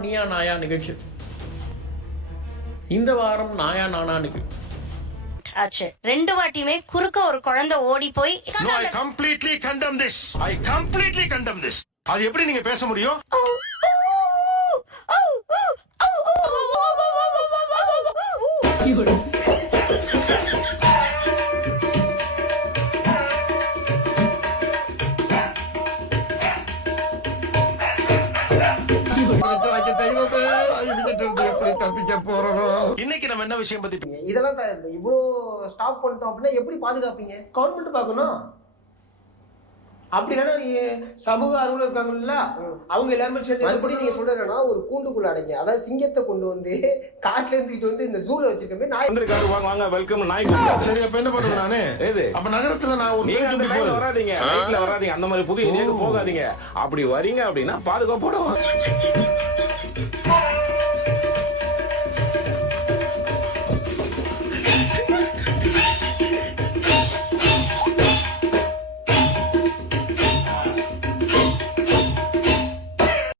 நீயா நாயா நிகழ்ச்சி. இந்த வாரம் நாயா நானா நிகழ்ச்சி ஆச்சு. 2 வாட்டியுமே குறுக்க ஒரு குழந்தை ஓடி போய் No, I completely condemn this. I completely condemn this. அது எப்படி நீங்க பேச முடியும்? இன்னைக்கு நம்ம என்ன விஷயம் பத்தி இதெல்லாம் இவ்வளோ ஸ்டாப் பண்ணிட்டோம் அப்படின்னா எப்படி பாதுகாப்பீங்க? கவர்மெண்ட் பார்க்கணும். அப்படி இல்லைன்னா சமூக ஆர்வலர் இருக்காங்கல்ல, அவங்க எல்லாருமே சேர்ந்து எப்படி நீங்க சொல்றேன்னா ஒரு கூண்டுக்குள்ள அடைங்க. அதாவது சிங்கத்தை கொண்டு வந்து காட்டுல இருந்துட்டு வந்து இந்த ஜூல வச்சிருக்கமே நாய் வந்திருக்காரு. வாங்க வாங்க வெல்கம் நாய். சரி, அப்ப என்ன பண்ணுவேன் நானு? அப்ப நகரத்துல நான் ஒரு நீங்க அந்த லைன்ல வராதீங்க, ரைட்ல வராதீங்க, அந்த மாதிரி புது ஏரியாக்கு போகாதீங்க. அப்படி வரீங்க அப்படின்னா பாதுகாப்போட